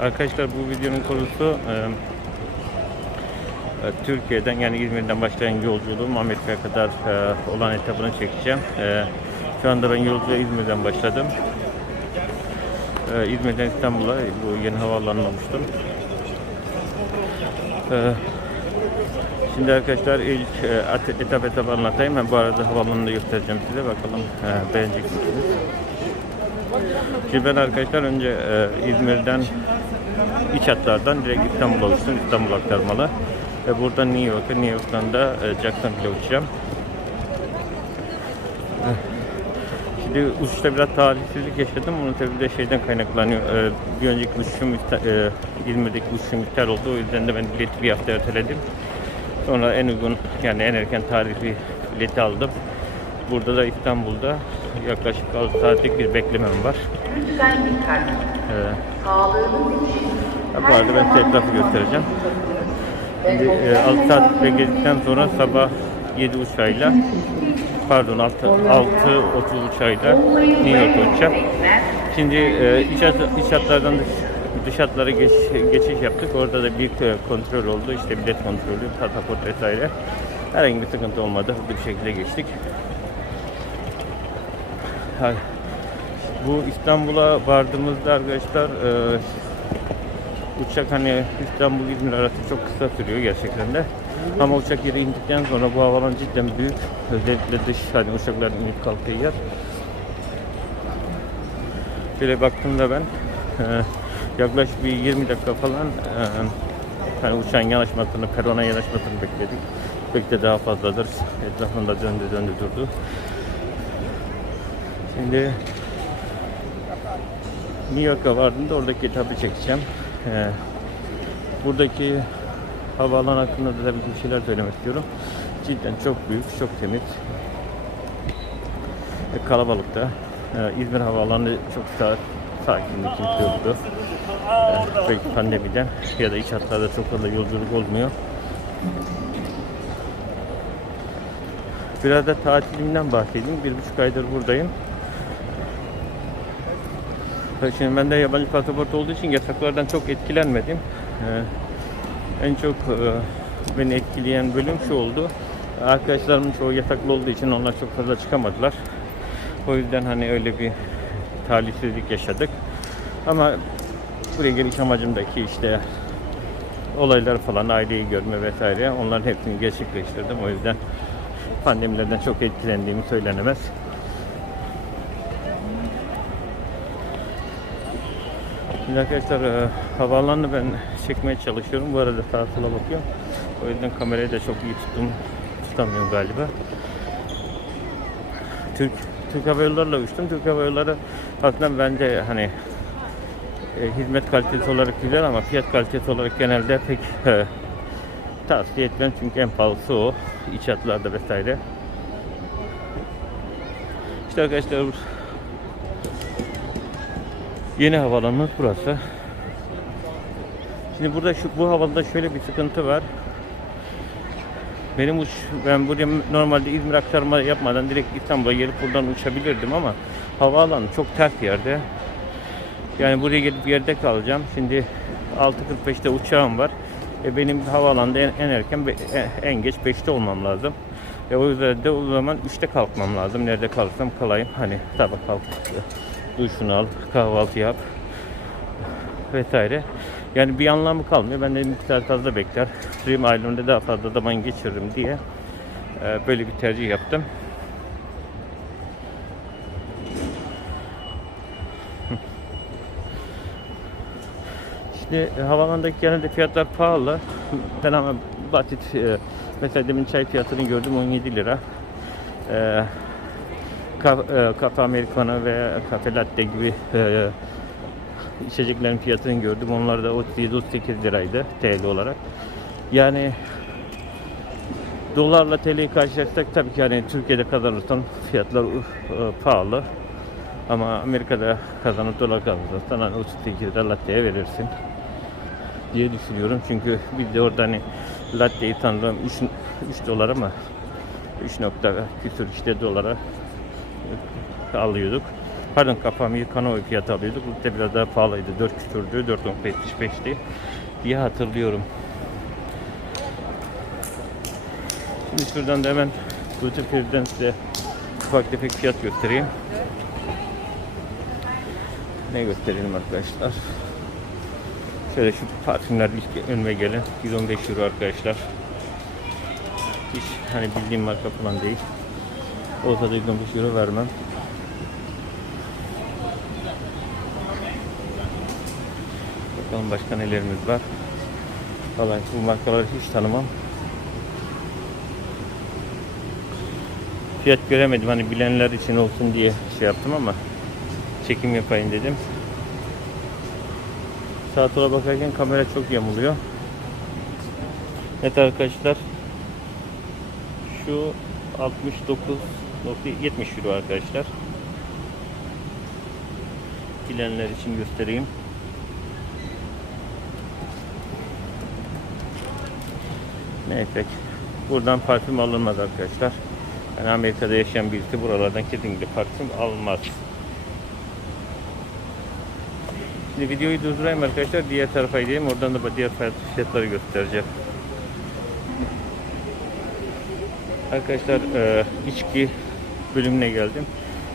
Arkadaşlar bu videonun konusu e, e, Türkiye'den yani İzmir'den başlayan yolculuğum Amerika'ya kadar e, olan etabını çekeceğim. E, şu anda ben yolculuğa İzmir'den başladım. E, İzmir'den İstanbul'a bu yeni havaalanına. E, Şimdi arkadaşlar ilk e, etap etap anlatayım. Ben bu arada havaalanını göstereceğim size. Bakalım e, beğenecek misiniz? Şimdi ben arkadaşlar önce e, İzmir'den iç hatlardan direkt İstanbul'a uçtum. İstanbul aktarmalı. Ve buradan New York'a, New York'tan da e, Jacksonville'e uçacağım. Şimdi uçuşta biraz talihsizlik yaşadım. Bunun tabii de şeyden kaynaklanıyor. E, bir önceki uçuşum e, İzmir'deki uçuşum iptal oldu. O yüzden de ben bileti bir hafta erteledim. Sonra en uygun yani en erken tarihli bileti aldım. Burada da İstanbul'da yaklaşık 6 saatlik bir beklemem var. Lütfen dikkat. Ee, Sağlığınız için bu arada ben size etrafı göstereceğim. Şimdi e, 6 saat bekledikten sonra sabah 7 uçağıyla pardon 6, 6 30 uçağıyla New York'a uçacağım. Şimdi e, iç, hat, iç hatlardan dış, dış hatlara geç, geçiş yaptık. Orada da bir e, kontrol oldu. İşte bilet kontrolü, pasaport vesaire. Herhangi bir sıkıntı olmadı. Hızlı bir şekilde geçtik. Bu İstanbul'a vardığımızda arkadaşlar e, uçak hani İstanbul İzmir arası çok kısa sürüyor gerçekten de. Ama uçak yere indikten sonra bu havalan cidden büyük. Özellikle dış hani uçakların inip kalktığı yer. Şöyle baktığımda ben e, yaklaşık bir 20 dakika falan e, hani uçağın yanaşmasını, perona yanaşmasını bekledik. Belki de daha fazladır. Etrafında döndü döndü durdu. Şimdi New York'a vardığımda oradaki etabı çekeceğim. Ee, buradaki havaalanı hakkında da tabii bir şeyler söylemek istiyorum. Cidden çok büyük, çok temiz. Ve kalabalık da. Ee, İzmir Havaalanı çok sa sakin, kimse yoktu. Ee, belki pandemiden ya da iç hatlarda çok fazla yolculuk olmuyor. Biraz da tatilimden bahsedeyim. Bir buçuk aydır buradayım. Tabii Şimdi bende yabancı pasaport olduğu için yasaklardan çok etkilenmedim. Ee, en çok e, beni etkileyen bölüm şu oldu. Arkadaşlarımın çoğu yasaklı olduğu için onlar çok fazla çıkamadılar. O yüzden hani öyle bir talihsizlik yaşadık. Ama buraya geliş amacımdaki işte olaylar falan, aileyi görme vesaire onların hepsini gerçekleştirdim. O yüzden pandemilerden çok etkilendiğimi söylenemez. Şimdi arkadaşlar e, havaalanını ben çekmeye çalışıyorum. Bu arada sağa sola bakıyorum. O yüzden kamerayı da çok iyi tuttum. Tutamıyorum galiba. Türk Türk Hava Yolları'yla uçtum. Türk Hava Yolları aslında bence hani e, hizmet kalitesi olarak güzel ama fiyat kalitesi olarak genelde pek e, tavsiye etmem çünkü en pahalısı o. İç hatlarda vesaire. İşte arkadaşlar Yeni havalanımız burası. Şimdi burada şu bu havalda şöyle bir sıkıntı var. Benim uç ben buraya normalde İzmir aktarma yapmadan direkt İstanbul'a gelip buradan uçabilirdim ama havaalanı çok ters yerde. Yani buraya gelip yerde kalacağım. Şimdi 6.45'te uçağım var. E benim havaalanında en, en erken be- en- geç 5'te olmam lazım. E o yüzden de o zaman 3'te kalkmam lazım. Nerede kalırsam kalayım. Hani sabah kalk duşunu al, kahvaltı yap vesaire. Yani bir anlamı kalmıyor. Ben de miktar fazla bekler. Stream ailemde daha fazla zaman geçiririm diye e, böyle bir tercih yaptım. Şimdi e, havaalanındaki genelde fiyatlar pahalı. Ben ama basit e, mesela demin çay fiyatını gördüm 17 lira. E, Ka- e, Cafe Americano ve Cafe Latte gibi e, içeceklerin fiyatını gördüm. Onlar da 37-38 liraydı TL olarak. Yani dolarla TL'yi karşılaştırsak tabii ki yani Türkiye'de kazanırsan fiyatlar e, pahalı. Ama Amerika'da kazanıp dolar kazanırsan hani 38 lira latte'ye verirsin diye düşünüyorum. Çünkü biz de orada hani latte'yi sanırım 3, 3 dolara mı 3 nokta küsur işte dolara alıyorduk. Pardon kafam Yıkanoğlu fiyatı alıyorduk. Bu biraz daha pahalıydı. 4 küsürdü. 4.75'ti diye hatırlıyorum. Şimdi şuradan da hemen Duty size ufak tefek fiyat göstereyim. Ne gösterelim arkadaşlar? Şöyle şu parfümler ilk önüme gelen 115 euro arkadaşlar. Hiç hani bildiğim marka falan değil. Olsa da 115 euro vermem. Bakalım başka nelerimiz var. Vallahi bu markaları hiç tanımam. Fiyat göremedim hani bilenler için olsun diye şey yaptım ama çekim yapayım dedim. Sağa sola bakarken kamera çok yamuluyor. Evet arkadaşlar. Şu 69.70 euro arkadaşlar. Bilenler için göstereyim. Neyse. Buradan parfüm alınmaz arkadaşlar. Yani Amerika'da yaşayan birisi buralardan kesinlikle parfüm almaz. Şimdi videoyu durdurayım arkadaşlar. Diğer tarafa gideyim. Oradan da diğer fiyatları göstereceğim. Arkadaşlar e, içki bölümüne geldim.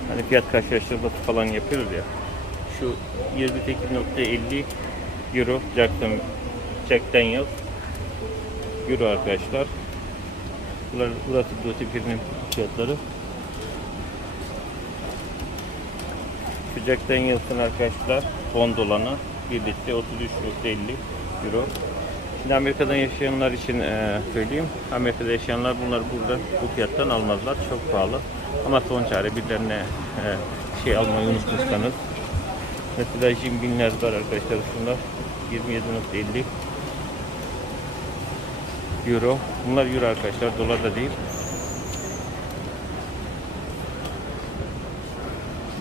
Hani fiyat karşılaştırması falan yapıyoruz ya. Şu 28.50 Euro Jackson Jack Daniels Euro arkadaşlar. Burası, burası Duty Free'nin fiyatları. Şu Jack Daniels'ın arkadaşlar fon dolanı bir litre 33.50 Euro. Şimdi Amerika'dan yaşayanlar için e, söyleyeyim. Amerika'da yaşayanlar bunlar burada bu fiyattan almazlar. Çok pahalı. Ama son çare birilerine e, şey almayı unutmuşsanız. Mesela Jim Binler var arkadaşlar şunlar. 27.50 Euro. Bunlar Euro arkadaşlar. Dolar da değil.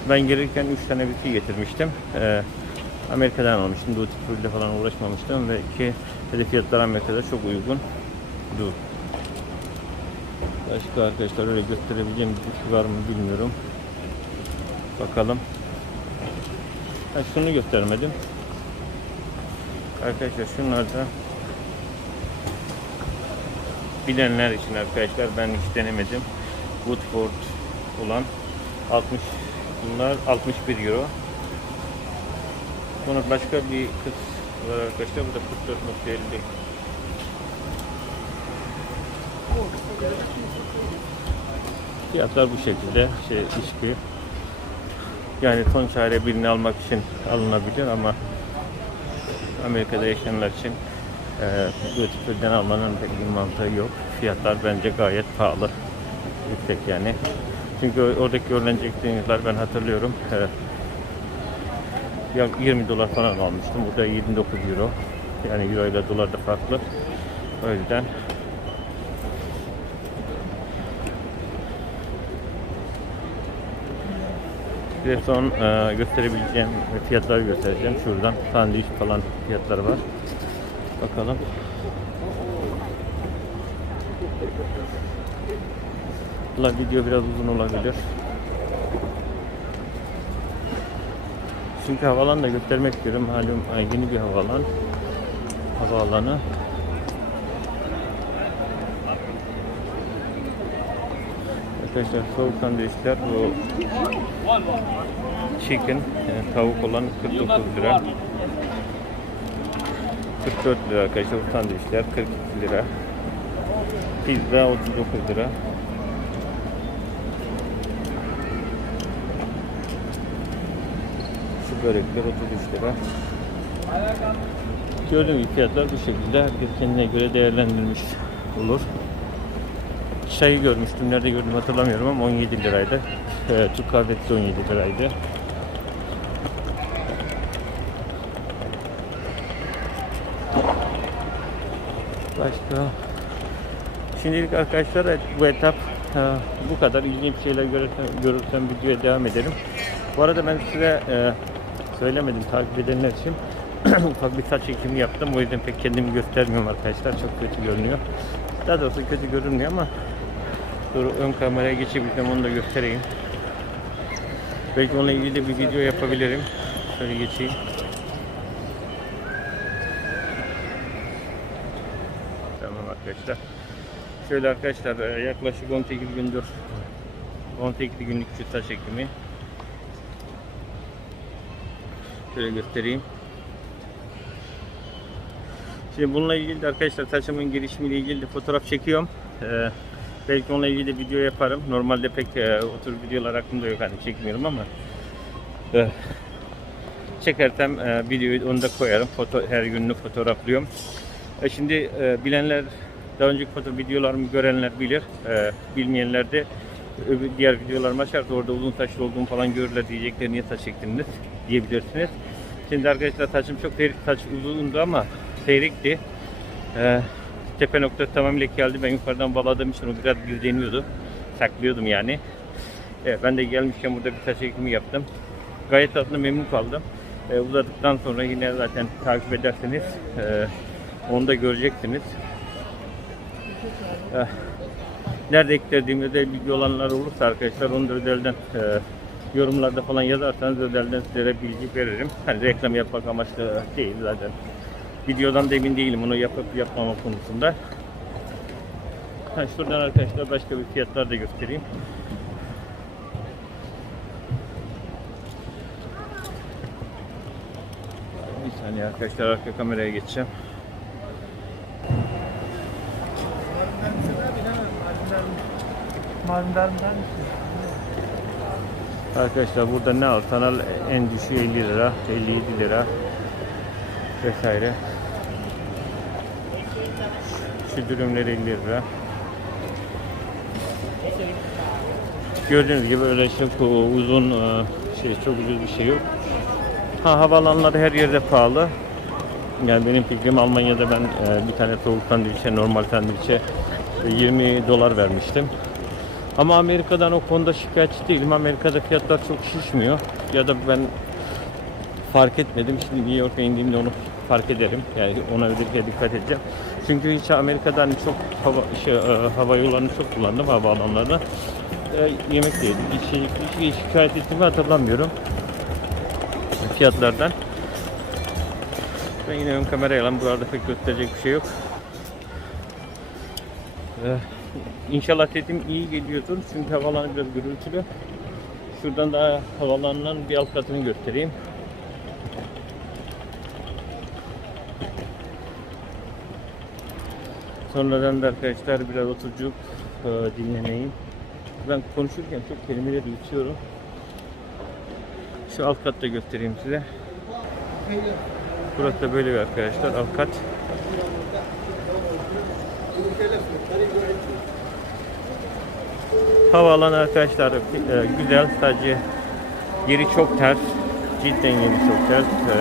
Ben gelirken 3 tane viski getirmiştim. Ee, Amerika'dan almıştım. Duty Free'de falan uğraşmamıştım ve iki de fiyatlar Amerika'da çok uygun. Dur. Başka arkadaşlar öyle gösterebileceğim bir viski var mı bilmiyorum. Bakalım. Ha, şunu göstermedim. Arkadaşlar şunlar da bilenler için arkadaşlar ben hiç denemedim. Woodford olan 60 bunlar 61 euro. Sonra başka bir kız var arkadaşlar bu da 44.50 Fiyatlar bu şekilde şey içki yani son çare birini almak için alınabilir ama Amerika'da yaşayanlar için e, duty free'den almanın pek bir mantığı yok. Fiyatlar bence gayet pahalı. Yüksek yani. Çünkü oradaki öğrenecek denizler ben hatırlıyorum. E, ya 20 dolar falan almıştım. Burada 29 euro. Yani euro ile dolar da farklı. O yüzden Size son e, gösterebileceğim fiyatları göstereceğim. Şuradan sandviç falan fiyatları var. Bakalım. La video biraz uzun olabilir. Çünkü havalan da göstermek istiyorum. Malum yeni bir havalan. Havaalanı. Arkadaşlar soğuk sandviçler bu chicken yani tavuk olan 49 lira. 44 lira arkadaşlar bu sandviçler 42 lira. Pizza 39 lira. Şu börekler 33 lira. Gördüğüm gibi fiyatlar bu şekilde. Herkes kendine göre değerlendirmiş olur. Çayı görmüştüm. Nerede gördüm hatırlamıyorum ama 17 liraydı. Ee, Türk kahvesi 17 liraydı. Başka Şimdilik arkadaşlar bu etap bu kadar. İlginç şeyler görürsem, görürsem videoya devam ederim. Bu arada ben size e, söylemedim takip edenler için ufak bir saç ekimi yaptım. O yüzden pek kendimi göstermiyorum arkadaşlar. Çok kötü görünüyor. Daha doğrusu kötü görünmüyor ama dur ön kameraya geçebilsem onu da göstereyim. Belki onunla ilgili bir video yapabilirim. Şöyle geçeyim. Tamam arkadaşlar. Şöyle arkadaşlar e, yaklaşık 18 gündür 18 günlük şu saç ekimi. Şöyle göstereyim. Şimdi bununla ilgili de arkadaşlar saçımın gelişimiyle ilgili de fotoğraf çekiyorum. Ee, belki onunla ilgili de video yaparım. Normalde pek e, o videolar aklımda yok hani çekmiyorum ama e, çekersem e, videoyu onu da koyarım. Foto, her gününü fotoğraflıyorum. E, şimdi e, bilenler daha önceki foto videolarımı görenler bilir. E, bilmeyenler de diğer videolarımı açarsa orada uzun saçlı olduğumu falan görürler diyecekler niye saç çektiniz diyebilirsiniz. Şimdi arkadaşlar saçım çok seyrek saç uzundu ama seyrekti. Ee, tepe noktası tamamıyla geldi. Ben yukarıdan bağladığım için o biraz gizleniyordu. Saklıyordum yani. Evet, ben de gelmişken burada bir saç ekimi yaptım. Gayet aslında memnun kaldım. Ee, uzadıktan sonra yine zaten takip ederseniz e, onu da göreceksiniz. Eh, Nerede ektirdiğimde de bilgi olanlar olursa arkadaşlar onu da özelden e, yorumlarda falan yazarsanız özelden sizlere bilgi veririm. Hani reklam yapmak amaçlı değil zaten. Videodan da emin değilim onu yapıp yapmama konusunda. Ha, şuradan arkadaşlar başka bir fiyatlar da göstereyim. Bir saniye arkadaşlar arka kameraya geçeceğim. Arkadaşlar burada ne alsan al en düşüğü 50 lira, 57 lira vesaire. Şu dürümler 50 lira. Gördüğünüz gibi öyle çok uzun e, şey çok ucuz bir şey yok. Ha havalanları her yerde pahalı. Yani benim fikrim Almanya'da ben e, bir tane tavuk sandviçe, normal sandviçe e, 20 dolar vermiştim. Ama Amerika'dan o konuda şikayetçi değilim. Amerika'da fiyatlar çok şişmiyor. Ya da ben fark etmedim. Şimdi New York'a indiğimde onu fark ederim. Yani ona özellikle dikkat edeceğim. Çünkü hiç Amerika'da hani çok hava, şey, e, hava yollarını çok kullandım havaalanlarında. E, yemek yedim. Hiç, şey, hiç, hiç şikayet ettiğimi hatırlamıyorum. Fiyatlardan. Ben yine ön kamerayla bu pek gösterecek bir şey yok. Ee, İnşallah sesim iyi geliyordur çünkü havalan biraz gürültülü. Şuradan daha havalandan bir alt katını göstereyim. Sonradan da arkadaşlar biraz oturup e, dinleneyim. Ben konuşurken çok kelimeleri yutuyorum. Şu alt katta göstereyim size. Burası da böyle bir arkadaşlar alt kat. Havaalanı arkadaşlar e, güzel sadece yeri çok ters. Cidden yeri çok ters. E,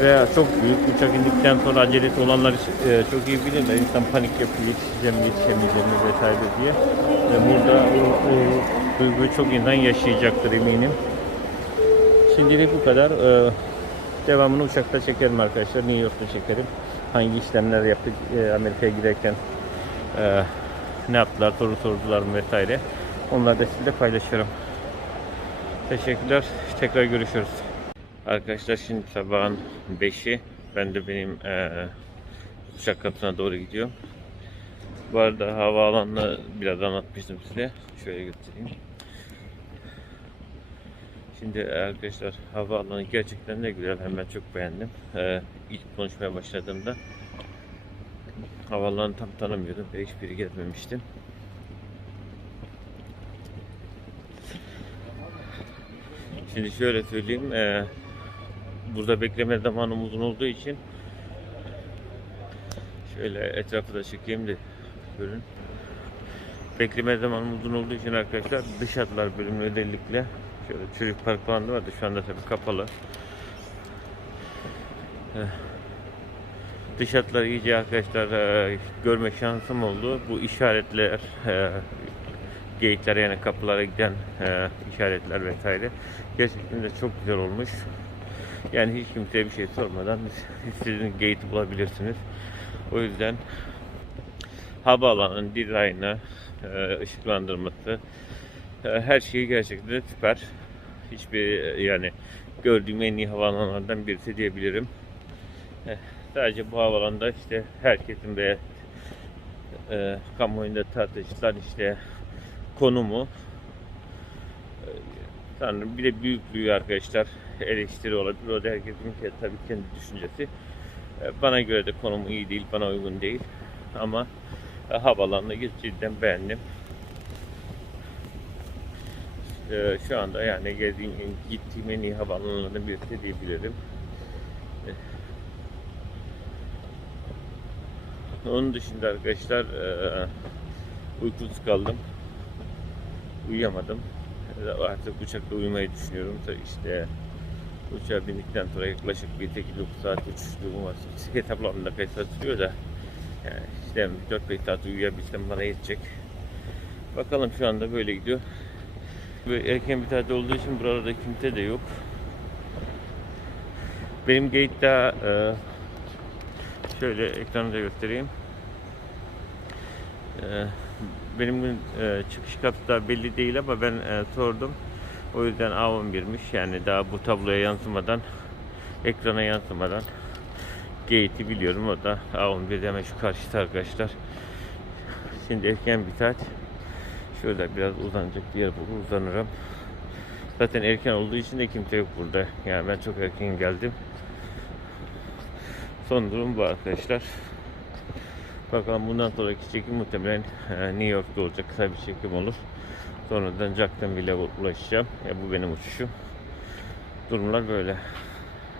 ve çok büyük. Uçak indikten sonra acelesi olanlar e, çok iyi bilirler. İnsan panik yapıyor, yetişeceğim, yetişemeyeceğim vesaire diye. E, burada o, o duyguyu çok insan yaşayacaktır eminim. Şimdilik bu kadar. E, devamını uçakta çekerim arkadaşlar. New York'ta çekerim. Hangi işlemler yaptık e, Amerika'ya giderken e, ne yaptılar, soru sordular mı vesaire. Onları da sizinle paylaşırım. Teşekkürler. Tekrar görüşürüz. Arkadaşlar şimdi sabahın 5'i. Ben de benim eee uçak kapısına doğru gidiyorum. Bu arada havaalanını biraz anlatmıştım size. Şöyle göstereyim. Şimdi arkadaşlar havaalanı gerçekten de güzel. Hemen çok beğendim. Eee ilk konuşmaya başladığımda havaalanını tam tanımıyordum ve hiçbiri gezmemiştim. Şimdi şöyle söyleyeyim. eee, burada bekleme zamanım uzun olduğu için şöyle etrafı da çekeyim de görün. Bekleme zamanım uzun olduğu için arkadaşlar dış hatlar bölümü özellikle şöyle çocuk park falan vardı. Şu anda tabii kapalı. Eh, Dış hatları iyice arkadaşlar e, görme şansım oldu. Bu işaretler, e, gate'lere yani kapılara giden işaretler vesaire gerçekten de çok güzel olmuş. Yani hiç kimseye bir şey sormadan sizin gate'i bulabilirsiniz. O yüzden havaalanının dizaynı, ışıklandırması, her şeyi gerçekten süper. Hiçbir e, yani gördüğüm en iyi havaalanlarından birisi diyebilirim. Eh, Sadece bu havalanda işte herkesin ve e, kamuoyunda tartışılan işte konumu e, sanırım bir de büyüklüğü arkadaşlar eleştiri olabilir. O da herkesin ke- tabii kendi düşüncesi. E, Bana göre de konumu iyi değil, bana uygun değil. Ama e, havalanını cidden beğendim. E, Şu anda yani gezdiğim, gittiğim en iyi havaalanlarından birisi diyebilirim. Onun dışında arkadaşlar eee uykusuz kaldım. Uyuyamadım. Artık uçakta uyumayı düşünüyorum. İşte uçağa bindikten sonra yaklaşık bir 8-9 saat uçuştuğum var. Hesaplamamda kaç saat sürüyor da yani işte 4-5 saat uyuyabilsem bana yetecek. Bakalım şu anda böyle gidiyor. Ve erken bir tatil olduğu için buralarda kimse de yok. Benim gate daha eee, Şöyle ekranı da göstereyim. Ee, benim e, çıkış kapısı da belli değil ama ben e, sordum. O yüzden A11'miş. Yani daha bu tabloya yansımadan, ekrana yansımadan gate'i biliyorum. O da A11 hemen şu karşıda arkadaşlar. Şimdi erken bir saat. Şöyle biraz uzanacak bir yer bulur uzanırım. Zaten erken olduğu için de kimse yok burada. Yani ben çok erken geldim. Son durum bu arkadaşlar. Bakalım bundan sonraki çekim muhtemelen e, New York'ta olacak. Kısa bir çekim olur. Sonradan Jacksonville'e ulaşacağım. Ya bu benim uçuşum. Durumlar böyle.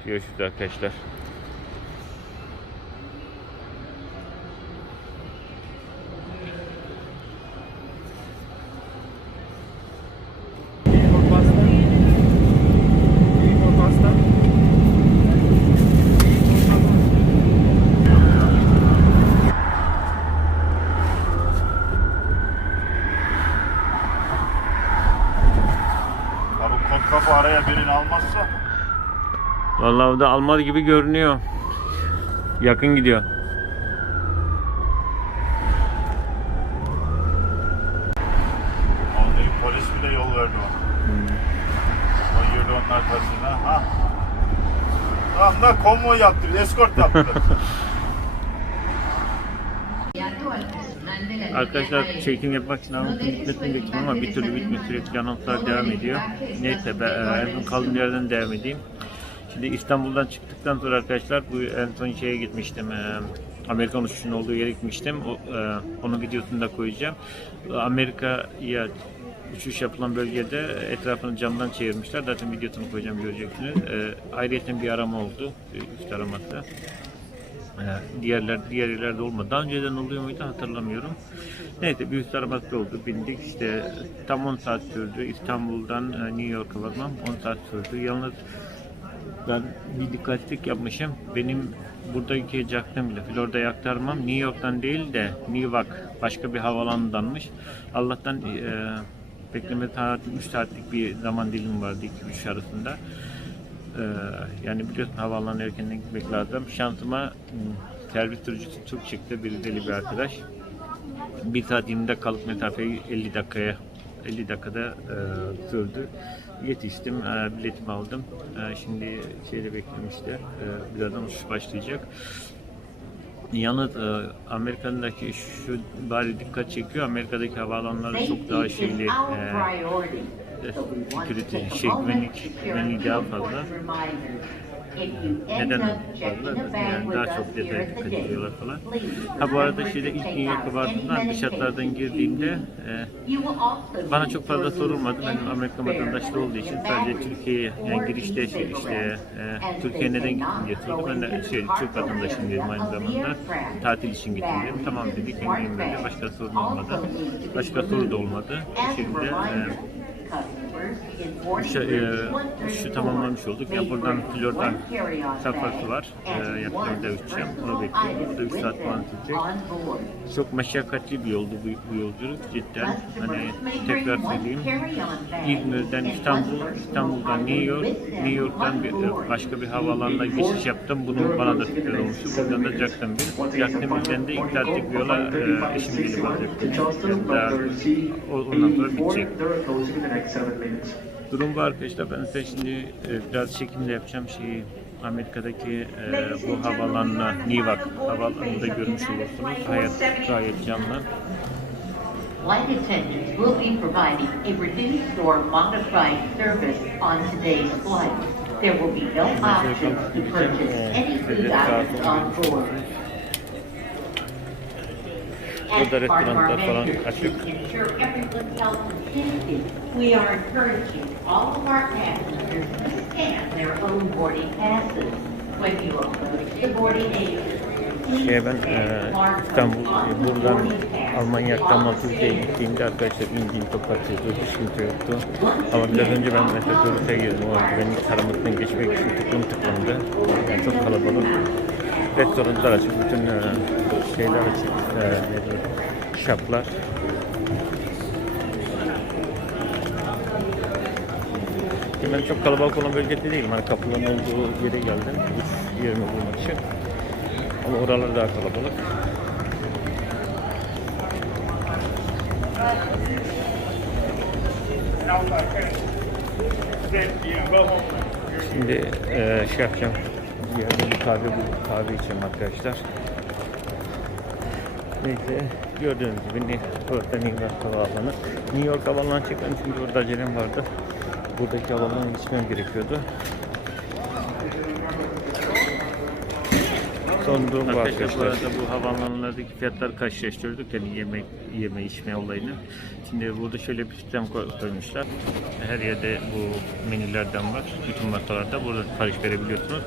Görüşürüz arkadaşlar. Vallahi o da almadı gibi görünüyor. Yakın gidiyor. Vallahi polis bile yol verdi ona. O yürüdü onun arkasına. Ha. Tam da konvoy yaptı, eskort yaptı. Arkadaşlar çekim yapmak için anonsun bitmesini bekliyorum ama bir türlü bitmiyor. Sürekli anonslar devam ediyor. Neyse ben en son kaldığım yerden devam edeyim. Şimdi İstanbul'dan çıktıktan sonra arkadaşlar bu en son şeye gitmiştim. e, Amerikan uçuşunun olduğu yere gitmiştim. O, e, onun videosunu da koyacağım. Amerika'ya uçuş yapılan bölgede etrafını camdan çevirmişler. Zaten videosunu koyacağım göreceksiniz. E, ayrıca bir arama oldu. e, Üst araması. Ee, diğerler diğer yerlerde olmadı. Daha önceden oluyor muydu hatırlamıyorum. Neyse bir üst oldu. Bindik işte tam 10 saat sürdü. İstanbul'dan e, New York'a varmam 10 saat sürdü. Yalnız ben bir dikkatsizlik yapmışım. Benim buradaki Jacksonville, Florida'ya aktarmam New York'tan değil de Newark başka bir havalandanmış. Allah'tan e, bekleme saati 3 saatlik bir zaman dilimi vardı 2-3 arasında. Ee, yani biliyorsun havaalanına erkenden gitmek lazım. Şansıma hmm, servis sürücüsü çok çıktı. Bir deli bir arkadaş. Bir saat 20'de kalıp mesafeyi 50 dakikaya 50 dakikada e, sürdü. Yetiştim, e, biletimi aldım. E, şimdi şeyde bekliyorum işte. E, birazdan uçuş başlayacak. Yalnız e, Amerika'daki şu bari dikkat çekiyor. Amerika'daki havaalanları çok daha şeyli, e, security, şey, güvenlik, güvenliği daha fazla. Neden fazla? Yani daha çok detaya dikkat ediyorlar falan. Ha bu arada şeyde ilk New York'a vardığımda dış hatlardan girdiğimde e, bana çok fazla sorulmadı. Benim Amerika vatandaşlığı olduğu için sadece Türkiye'ye yani girişte şey işte e, Türkiye'ye neden gittin diye sordu. Ben de şey Türk vatandaşıyım dedim aynı zamanda. Tatil için gittim dedim. Tamam dedi kendiyim dedi. Başka sorun olmadı. Başka soru da olmadı. Bu şekilde e, e, şu tamamlamış olduk. Ya buradan Florida safhası var. E, yakında uçacağım. Onu bekliyorum. O da 3 saat falan sürecek. Çok meşakkatli bir yoldu bu, bu yolculuk cidden. Hani tekrar söyleyeyim. İzmir'den İstanbul, İstanbul'dan New York, New York'tan bir, e, başka bir havaalanına geçiş yaptım. Bunun bana da sürpriz olmuştu. Buradan da Jacksonville. Jacksonville'den de ilk bir yola e, eşim gelip alacak. Yani daha, o- ondan sonra bitecek. Durum var arkadaşlar. Ben size şimdi e, biraz çekimde yapacağım şeyi. Amerika'daki e, bu havalanına, Newark havalanında görmüş olursunuz. Hayat gayet canlı. Flight attendants will be providing a reduced or modified service on today's flight. There will be no option to purchase any food items on board. Burada restoranlar falan açık. we are encouraging all of our passengers to scan their own boarding passes. When you approach the boarding agent, please ben e, İstanbul, the buradan Almanya the Türkiye'ye gittiğimde arkadaşlar indiğim toplatıyordu, hiç sıkıntı yoktu. Ama biraz önce ben Doruk'a girdim, o güvenlik taramasından geçmek için tıklım tıklımdı. Yani çok kalabalık. Restoranlar açık, bütün e, şeyler açık, e, şaplar. Ben çok kalabalık olan bölgede değilim. Hani kapıların olduğu yere geldim. Üç yerimi bulmak için. Ama oralar daha kalabalık. Şimdi eee şey yapacağım. Bir kahve bulup kahve içeceğim arkadaşlar. Neyse gördüğünüz gibi York'ta New York havaalanı. New York havaalanı çıkmadım çünkü orada acelem vardı. Buradaki havaalanına gitmem gerekiyordu. Son durum bu arkadaşlar. Bu arada bu havaalanlarındaki fiyatları karşılaştırdık yani yeme, yeme içme olayını. Şimdi burada şöyle bir sistem koy- koymuşlar. Her yerde bu menülerden var. Bütün masalarda burada sipariş verebiliyorsunuz.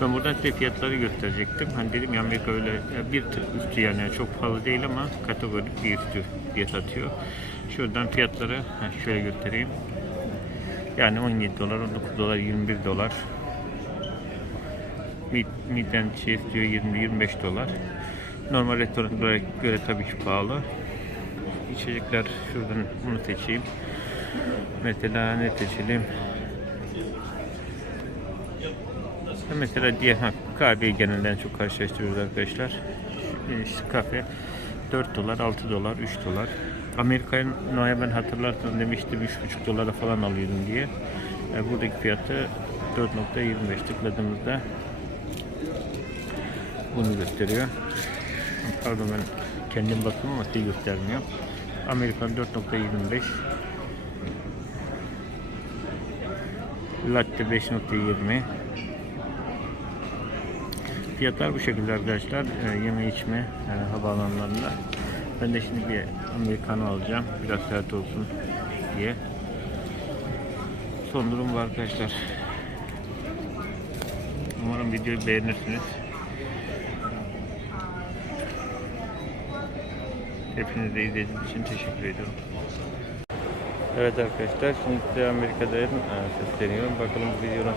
Ben buradan size fiyatları gösterecektim. Hani dedim ya Amerika öyle ya bir tık üstü yani çok pahalı değil ama kategorik bir üstü diye satıyor. Şuradan fiyatları şöyle göstereyim. Yani 17 dolar, 19 dolar, 21 dolar. Meat and cheese diyor 20-25 dolar. Normal restoranlara göre tabii ki pahalı. İçecekler şuradan bunu seçeyim. Mesela ne seçelim? Mesela diye ha, kahveyi genelden çok karşılaştırıyoruz arkadaşlar. Ee, İşte kafe 4 dolar, 6 dolar, 3 dolar. Amerika'ya ben hatırlarsanız demiştim 3,5 dolara falan alıyordum diye. Ee, buradaki fiyatı 4.25 tıkladığımızda bunu gösteriyor. Pardon ben kendim bakıyorum ama size göstermiyor. Amerikan 4.25 Latte 5.20 Fiyatlar bu şekilde arkadaşlar. E, yeme içme e, havaalanlarında. Ben de şimdi bir Amerikanı alacağım. Biraz sert olsun diye. Son durum bu arkadaşlar. Umarım videoyu beğenirsiniz. Hepinize izlediğiniz için teşekkür ediyorum. Evet arkadaşlar şimdi size Amerika'dayım. Sesleniyorum. Bakalım bu videonun